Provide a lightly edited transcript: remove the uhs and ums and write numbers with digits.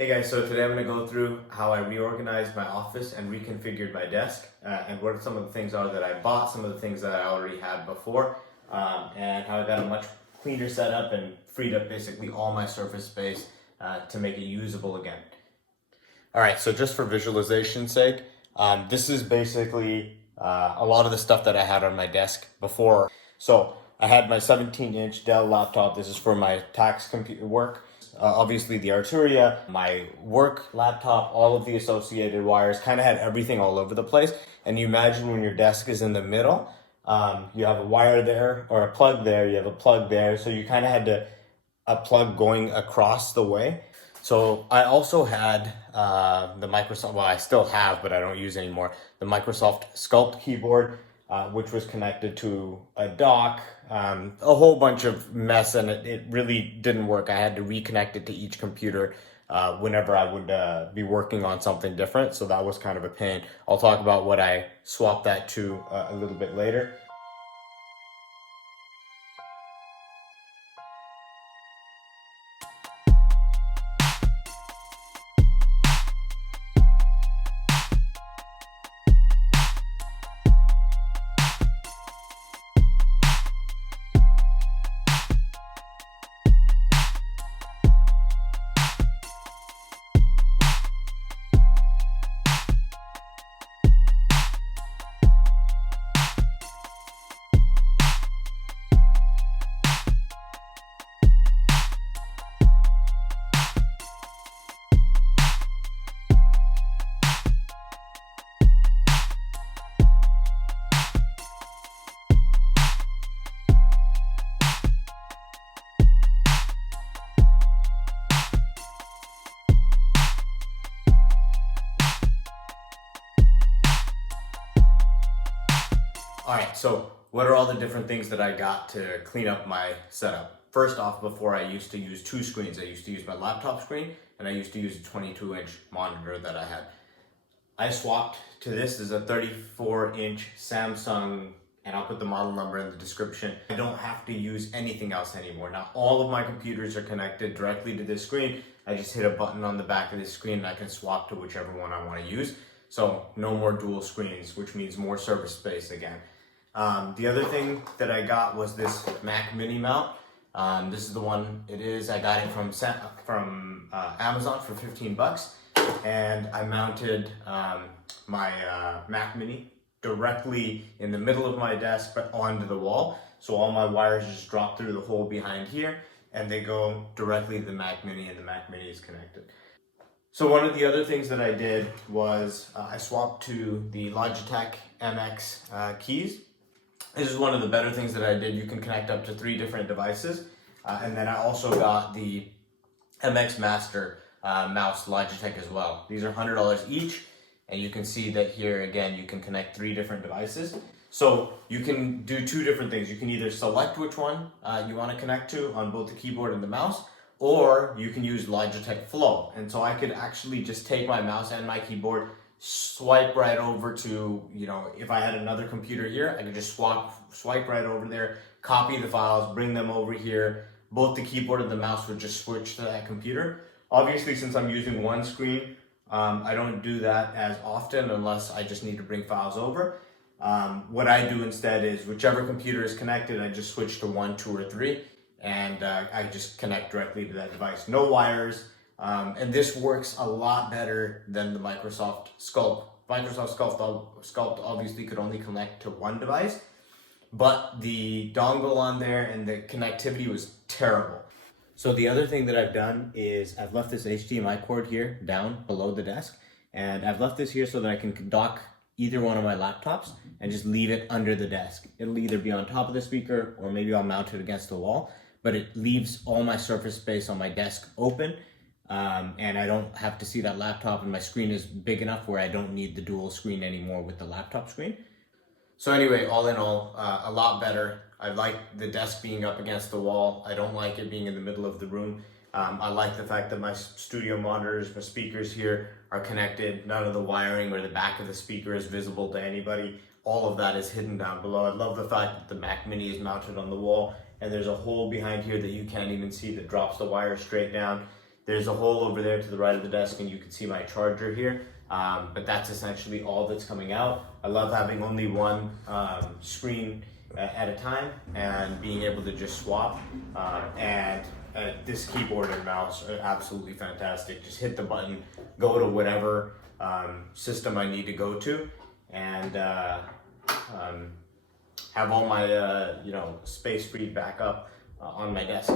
Hey guys, so today I'm going to go through how I reorganized my office and reconfigured my desk and what some of the things are that I bought, some of the things that I already had before, and how I got a much cleaner setup and freed up basically all my surface space to make it usable again. Alright, so just for visualization's sake, this is basically a lot of the stuff that I had on my desk before. So I had my 17-inch Dell laptop. This is for my tax computer work. Obviously the Arturia, my work laptop, all of the associated wires, kind of had everything all over the place. And you imagine when your desk is in the middle, you have a wire there or a plug there, you have a plug there. So you kind of had a plug going across the way. So I also had the Microsoft, well I still have, but I don't use anymore, the Microsoft Sculpt keyboard, which was connected to a dock, a whole bunch of mess, and it really didn't work. I had to reconnect it to each computer whenever I would be working on something different, so that was kind of a pain. I'll talk about what I swapped that to a little bit later. Alright, so what are all the different things that I got to clean up my setup? First off, before I used to use two screens. I used to use my laptop screen and I used to use a 22-inch monitor that I had. I swapped to this as a 34-inch Samsung, and I'll put the model number in the description. I don't have to use anything else anymore. Now all of my computers are connected directly to this screen. I just hit a button on the back of this screen and I can swap to whichever one I want to use. So no more dual screens, which means more surface space again. The other thing that I got was this Mac Mini mount. This is the one it is. I got it from Amazon for 15 bucks. And I mounted my Mac Mini directly in the middle of my desk, but onto the wall. So all my wires just drop through the hole behind here, and they go directly to the Mac Mini, and the Mac Mini is connected. So one of the other things that I did was I swapped to the Logitech MX keys. This is one of the better things that I did. You can connect up to 3 different devices. And then I also got the MX Master mouse Logitech as well. These are $100 each. And you can see that here again, you can connect 3 different devices. So you can do 2 different things. You can either select which one you want to connect to on both the keyboard and the mouse, or you can use Logitech Flow. And so I could actually just take my mouse and my keyboard, swipe right over to, if I had another computer here, I could just swipe right over there, copy the files, bring them over here. Both the keyboard and the mouse would just switch to that computer. Obviously, since I'm using one screen, I don't do that as often unless I just need to bring files over. What I do instead is whichever computer is connected, I just switch to 1, 2, or 3, and I just connect directly to that device. No wires. And this works a lot better than the Microsoft Sculpt. Microsoft Sculpt obviously could only connect to one device, but the dongle on there and the connectivity was terrible. So the other thing that I've done is I've left this HDMI cord here down below the desk, and I've left this here so that I can dock either one of my laptops and just leave it under the desk. It'll either be on top of the speaker or maybe I'll mount it against the wall, but it leaves all my surface space on my desk open. And I don't have to see that laptop, and my screen is big enough where I don't need the dual screen anymore with the laptop screen. So anyway, all in all, a lot better. I like the desk being up against the wall. I don't like it being in the middle of the room. I like the fact that my studio monitors, my speakers here are connected. None of the wiring or the back of the speaker is visible to anybody. All of that is hidden down below. I love the fact that the Mac Mini is mounted on the wall, and there's a hole behind here that you can't even see that drops the wire straight down. There's a hole over there to the right of the desk, and you can see my charger here. But that's essentially all that's coming out. I love having only one screen at a time and being able to just swap. And this keyboard and mouse are absolutely fantastic. Just hit the button, go to whatever system I need to go to, and have all my space free backup on my desk.